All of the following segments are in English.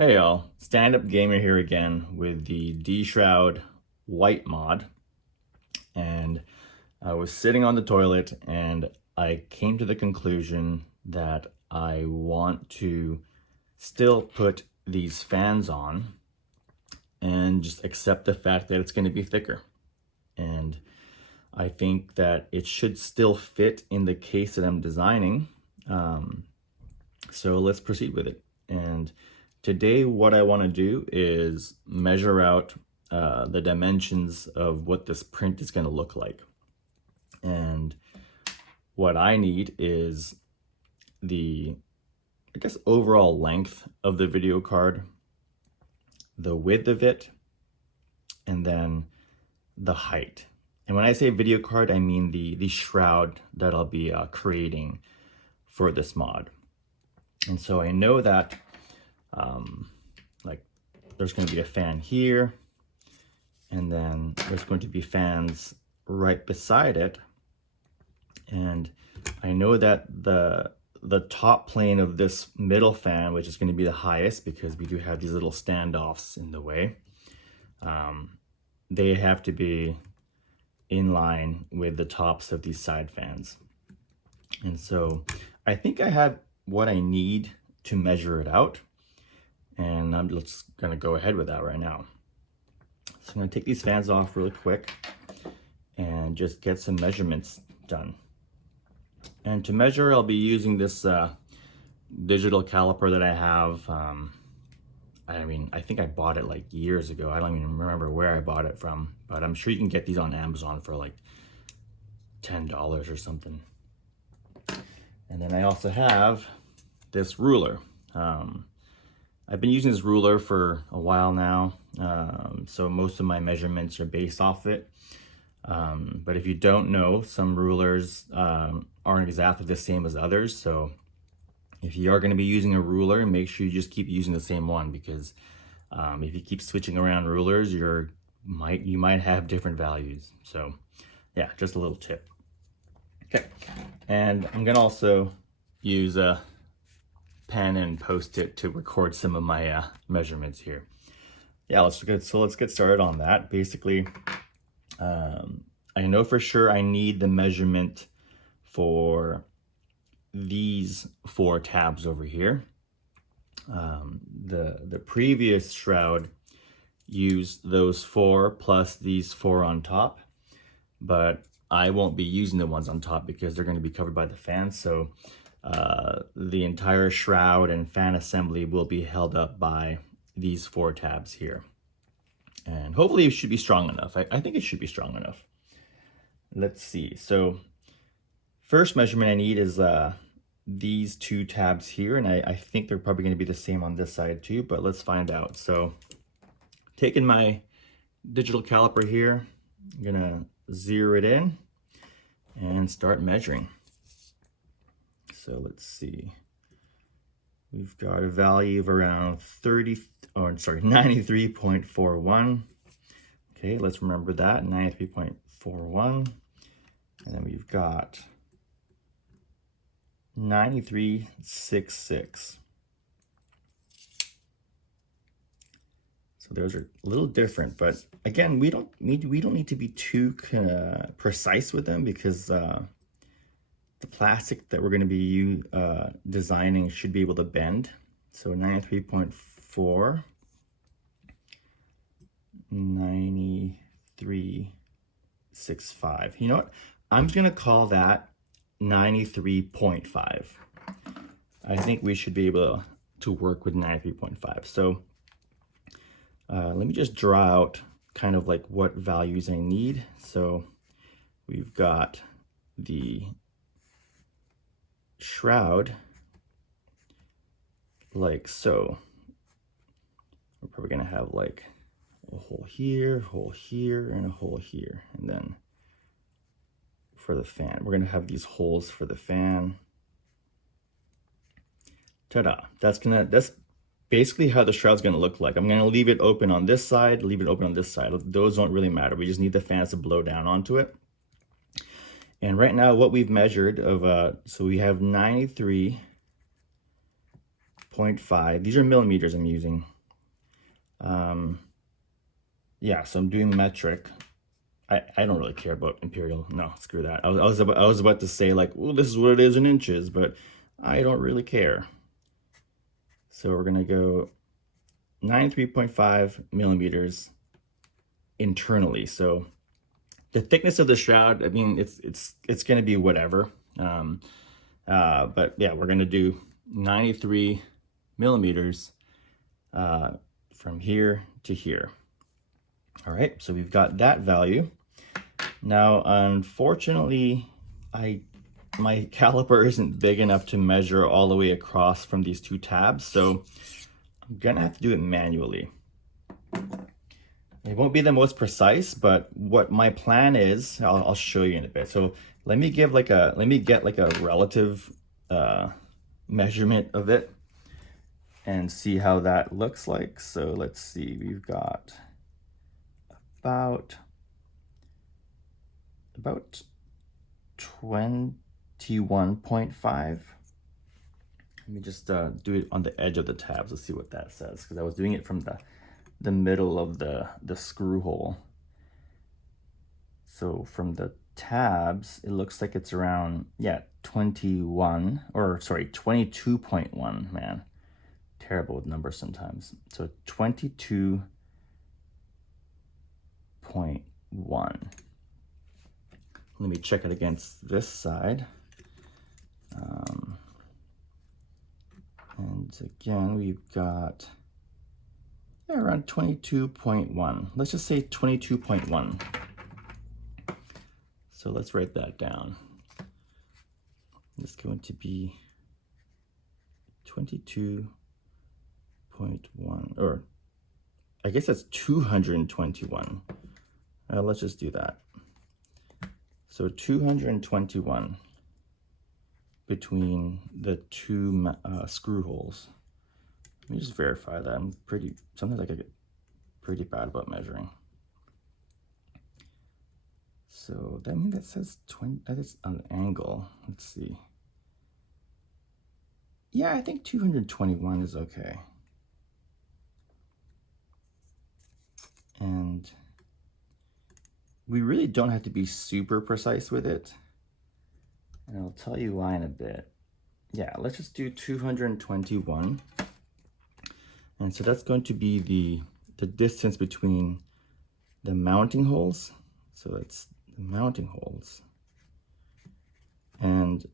Hey y'all, Stand Up Gamer here again with the D-Shroud White mod. And I was sitting on the toilet and I came to the conclusion that I want to still put these fans on and just accept the fact that it's going to be thicker. And I think that it should still fit in the case that I'm designing. So let's proceed with it. And today what I want to do is measure out the dimensions of what this print is going to look like. And what I need is the, I guess, overall length of the video card, the width of it, and then the height. And when I say video card, I mean the shroud that I'll be creating for this mod. And so I know that like there's going to be a fan here, and then there's going to be fans right beside it. And I know that the top plane of this middle fan, which is going to be the highest because we do have these little standoffs in the way, they have to be in line with the tops of these side fans. And so I think I have what I need to measure it out, and I'm just gonna go ahead with that right now. So I'm gonna take these fans off really quick and just get some measurements done. And to measure, I'll be using this digital caliper that I have. I mean, I think I bought it like years ago. I don't even remember where I bought it from, but I'm sure you can get these on Amazon for like $10 or something. And then I also have this ruler. I've been using this ruler for a while now, so most of my measurements are based off it. But if you don't know, some rulers aren't exactly the same as others. So if you are going to be using a ruler, make sure you just keep using the same one, because if you keep switching around rulers, you might have different values. So yeah, just a little tip. Okay, and I'm gonna also use a pen and Post-it to record some of my measurements here. Yeah, let's get started on that. Basically, I know for sure I need the measurement for these 4 tabs over here. The previous shroud used those 4 plus these 4 on top, but I won't be using the ones on top because they're going to be covered by the fan. So the entire shroud and fan assembly will be held up by these 4 tabs here. And hopefully it should be strong enough. I think it should be strong enough. Let's see. So first measurement I need is these 2 tabs here. And I think they're probably going to be the same on this side too, but let's find out. So taking my digital caliper here, I'm going to zero it in and start measuring. So let's see. We've got a value of around 93.41. Okay, let's remember that, 93.41. And then we've got 93.66. So those are a little different, but again, we don't need to be too precise with them, because the plastic that we're going to be designing should be able to bend. So 93.4, 93.65. You know what? I'm just going to call that 93.5. I think we should be able to work with 93.5. So let me just draw out kind of like what values I need. So we've got the shroud like so. We're probably gonna have like a hole here, and a hole here. And then for the fan, we're gonna have these holes for the fan. Ta-da! That's basically how the shroud's gonna look like. I'm gonna leave it open on this side, leave it open on this side. Those don't really matter. We just need the fans to blow down onto it. And right now what we've measured of, so we have 93.65 0.5. These are millimeters I'm using. Yeah, so I'm doing metric. I don't really care about imperial. No, screw that. I was about to say like, well, this is what it is in inches, but I don't really care. So we're gonna go 93.5 millimeters internally. So the thickness of the shroud, I mean, it's gonna be whatever. But yeah, we're gonna do 93 millimeters from here to here. All right, so we've got that value. Now, unfortunately, my caliper isn't big enough to measure all the way across from these two tabs, so I'm gonna have to do it manually. It won't be the most precise, but what my plan is, I'll show you in a bit. So let me get like a relative measurement of it and see how that looks like. So let's see, we've got about 21.5. Let me just do it on the edge of the tabs. Let's see what that says, because I was doing it from the middle of the screw hole. So from the tabs, it looks like it's around, yeah, 22.1, man. Terrible with numbers sometimes. So 22.1. Let me check it against this side. And again, we've got around 22.1. Let's just say 22.1. So let's write that down. It's going to be 22.1, or I guess that's 221. Let's just do that. So 221 between the two screw holes. Let me just verify that. Sometimes I get pretty bad about measuring. So that means that says 20, that is an angle. Let's see. Yeah, I think 221 is okay. And we really don't have to be super precise with it. And I'll tell you why in a bit. Yeah, let's just do 221. And so that's going to be the distance between the mounting holes. So that's the mounting holes. And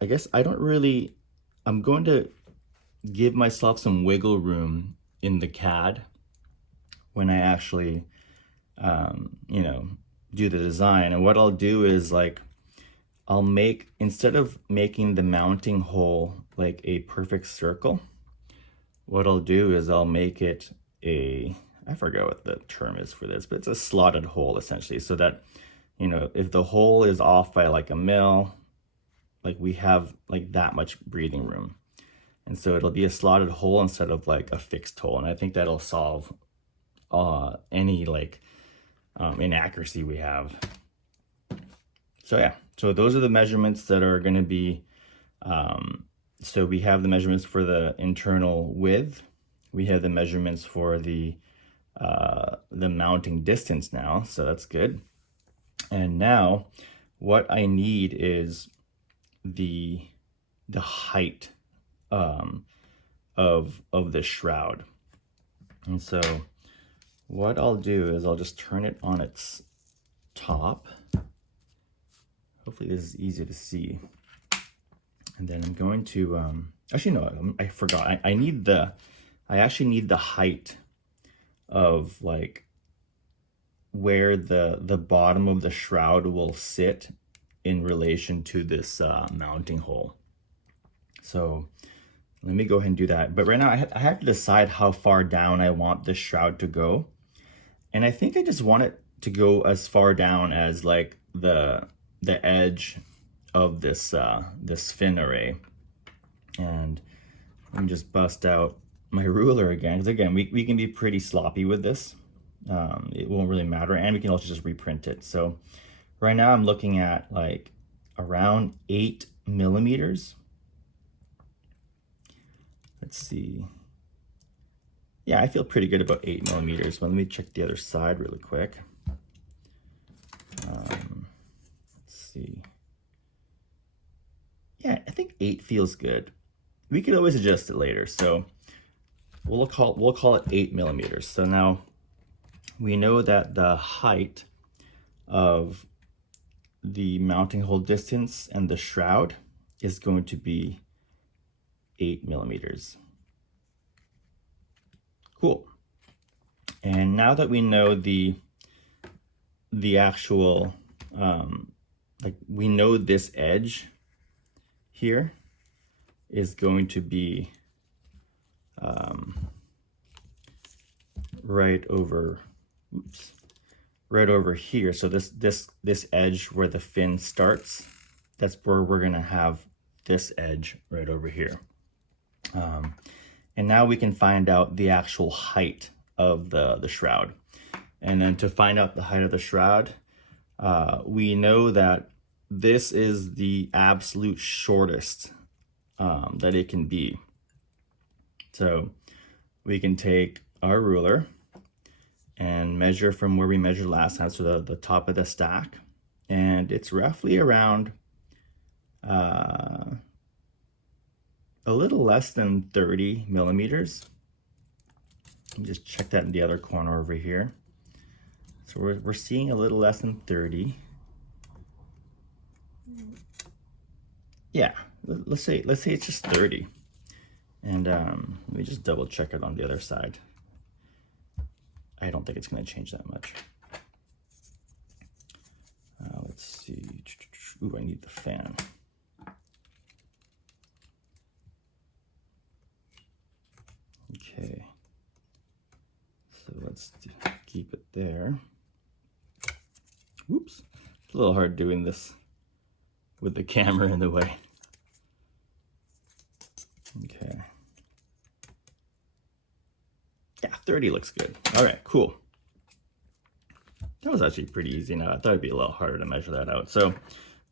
I guess I'm going to give myself some wiggle room in the CAD when I actually, do the design. And what I'll do is instead of making the mounting hole like a perfect circle, what I'll do is I'll make it I forget what the term is for this, but it's a slotted hole essentially, so that, if the hole is off by like a mil, like we have like that much breathing room. And so it'll be a slotted hole instead of like a fixed hole. And I think that'll solve any inaccuracy we have. So yeah, so those are the measurements that are going to be, so we have the measurements for the internal width. We have the measurements for the mounting distance now, so that's good. And now what I need is the height of the shroud. And so what I'll do is I'll just turn it on its top. Hopefully this is easy to see. And then I'm going to, actually no, I forgot. I actually need the height of like where the bottom of the shroud will sit in relation to this mounting hole. So let me go ahead and do that. But right now I have to decide how far down I want this shroud to go. And I think I just want it to go as far down as like the edge of this this fin array. And let me just bust out my ruler again, because again, we can be pretty sloppy with this. It won't really matter, and we can also just reprint it. So right now I'm looking at like around 8 millimeters. let's see. Yeah, I feel pretty good about 8 millimeters. But let me check the other side really quick. Let's see. Yeah, I think 8 feels good. We could always adjust it later. So we'll call it 8 millimeters. So now we know that the height of the mounting hole distance and the shroud is going to be 8 millimeters. Cool. And now that we know the actual, like we know this edge here is going to be right over, oops, right over here. So this edge where the fin starts, that's where we're gonna have this edge right over here. And now we can find out the actual height of the shroud. And then to find out the height of the shroud, we know that this is the absolute shortest that it can be. So we can take our ruler and measure from where we measured last time, so the top of the stack, and it's roughly around a little less than 30 millimeters. Let me just check that in the other corner over here. So we're seeing a little less than 30. Yeah, let's say it's just 30. And let me just double check it on the other side. I don't think it's going to change that much. Let's see. Ooh, I need the fan. Okay. So let's keep it there. Whoops. It's a little hard doing this with the camera in the way. Okay. Yeah, 30 looks good. All right, cool. That was actually pretty easy. Now I thought it'd be a little harder to measure that out. So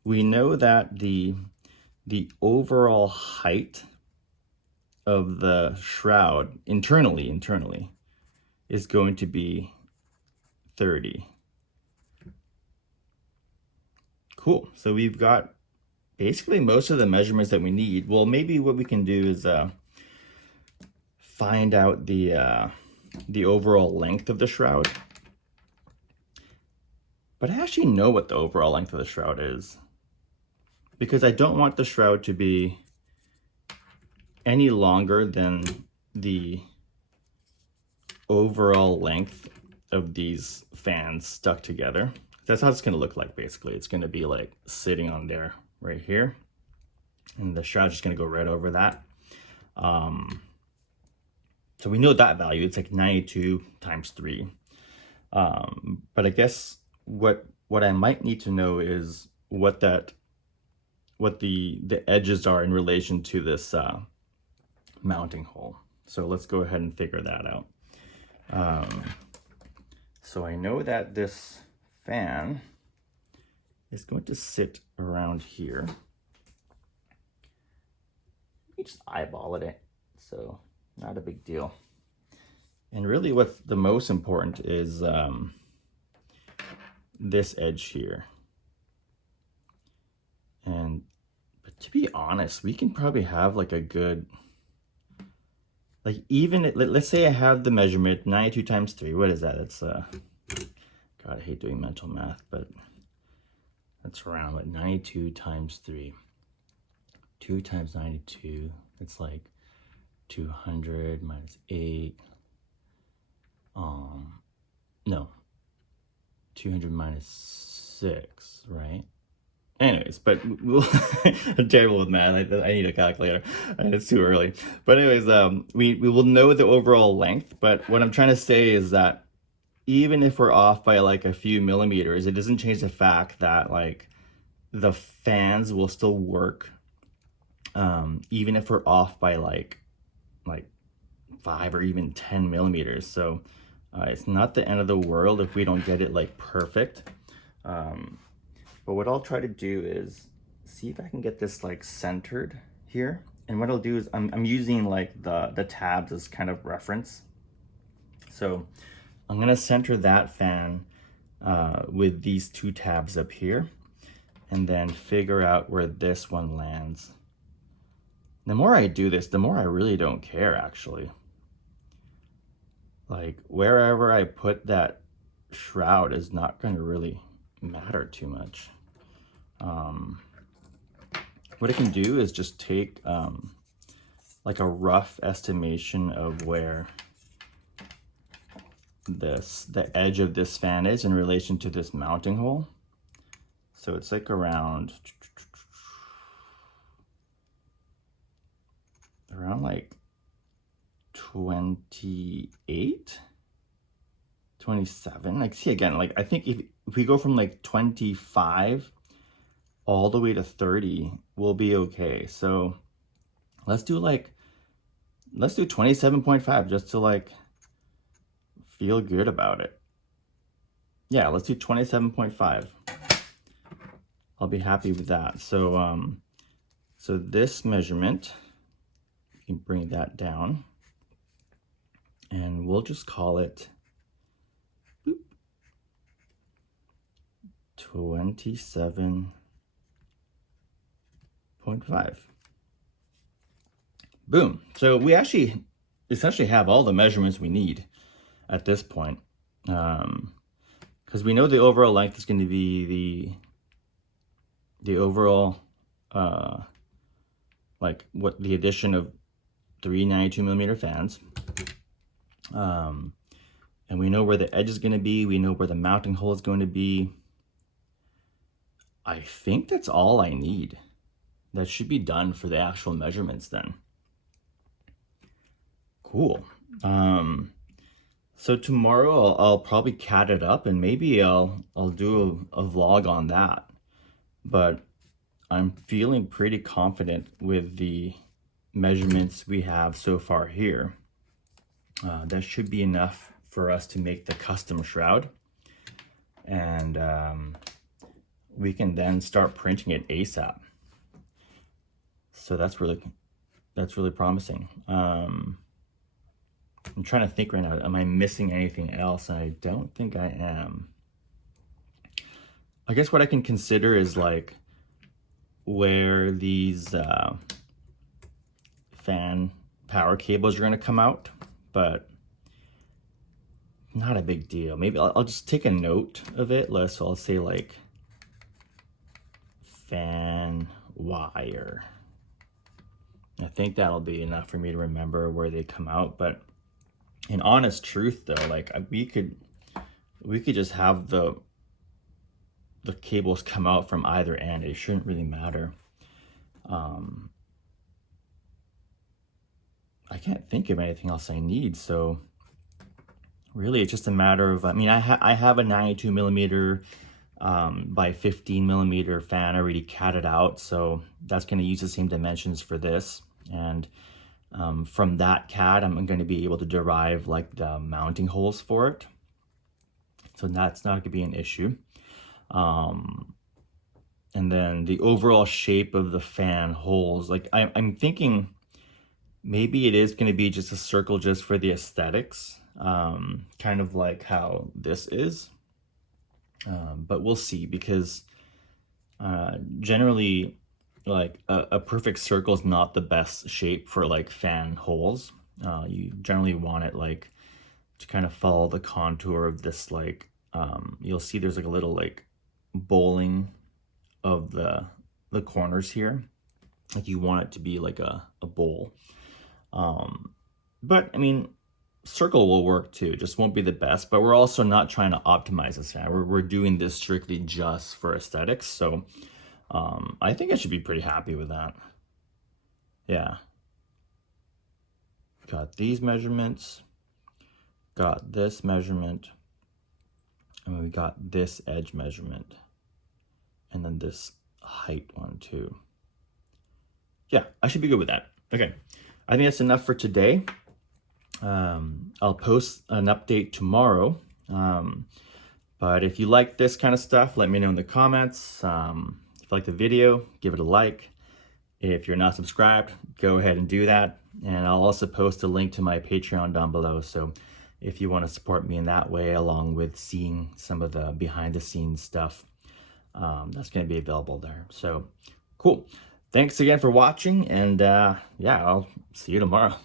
we know that the overall height of the shroud internally is going to be 30. Cool. So we've got basically most of the measurements that we need. Well, maybe what we can do is find out the overall length of the shroud. But I actually know what the overall length of the shroud is, because I don't want the shroud to be any longer than the overall length of these fans stuck together. That's how it's going to look like. Basically, it's going to be like sitting on there right here, and the shroud's just going to go right over that. So we know that value. It's like 92 times 3. But I guess what I might need to know is what the edges are in relation to this mounting hole. So let's go ahead and figure that out. So I know that this fan is going to sit around here. You just eyeball it, so not a big deal. And really what's the most important is this edge here. But to be honest, we can probably have like a good, like even, let's say I have the measurement 92 times 3. What is that? It's, God, I hate doing mental math, but that's around like 92 times 3. 2 times 92, it's like 200 minus 8. No, 200 minus 6, right? Anyways, but I'm terrible with math. I need a calculator, and it's too early. But anyways, we will know the overall length. But what I'm trying to say is that even if we're off by like a few millimeters, it doesn't change the fact that like the fans will still work, even if we're off by like 5 or even 10 millimeters. So it's not the end of the world if we don't get it like perfect. But what I'll try to do is see if I can get this like centered here And what I'll do is I'm using like the tabs as kind of reference. So I'm gonna center that fan with these two tabs up here, and then figure out where this one lands. The more I do this, the more I really don't care, actually. Like, wherever I put that shroud is not going to really matter too much. What I can do is just take like a rough estimation of where the edge of this fan is in relation to this mounting hole. So it's like around like 28, 27. Like, see, again, like I think if we go from like 25 all the way to 30, we'll be okay. So let's do 27.5 just to like feel good about it. Yeah, let's do 27.5. I'll be happy with that. So so this measurement, you can bring that down, and we'll just call it 27.5. Boom. So we actually essentially have all the measurements we need at this point, because we know the overall length is going to be the overall like what the addition of 3 92mm fans, and we know where the edge is going to be, we know where the mounting hole is going to be. I think that's all I need. That should be done for the actual measurements then. Cool. So tomorrow I'll probably cat it up, and maybe I'll do a vlog on that. But I'm feeling pretty confident with the measurements we have so far here. That should be enough for us to make the custom shroud, and we can then start printing it ASAP. So that's really promising. I'm trying to think right now, am I missing anything else? And I don't think I am. I guess what I can consider is like where these fan power cables are going to come out, but not a big deal. Maybe I'll just take a note of it. So I'll say like fan wire. I think that'll be enough for me to remember where they come out. But in honest truth though, like we could just have the cables come out from either end. It shouldn't really matter. I can't think of anything else I need, so really it's just a matter of, I mean, I have a 92mm by 15mm fan already catted out, so that's going to use the same dimensions for this, and from that cat I'm going to be able to derive like the mounting holes for it, so that's not going to be an issue. And then the overall shape of the fan holes, like I'm thinking maybe it is going to be just a circle just for the aesthetics, kind of like how this is, but we'll see, because generally like a perfect circle is not the best shape for like fan holes. You generally want it like to kind of follow the contour of this, like you'll see there's like a little like bowling of the corners here, like you want it to be like a bowl. But I mean, circle will work too, just won't be the best, but we're also not trying to optimize this fan. We're doing this strictly just for aesthetics, so I think I should be pretty happy with that. Yeah, got these measurements, got this measurement, and we got this edge measurement, and then this height one too. Yeah, I should be good with that. Okay, I think that's enough for today. I'll post an update tomorrow, but if you like this kind of stuff, let me know in the comments. If you like the video, give it a like, If you're not subscribed, go ahead and do that. And I'll also post a link to my Patreon down below. So if you want to support me in that way, along with seeing some of the behind the scenes stuff, that's going to be available there. So cool. Thanks again for watching. And yeah, I'll see you tomorrow.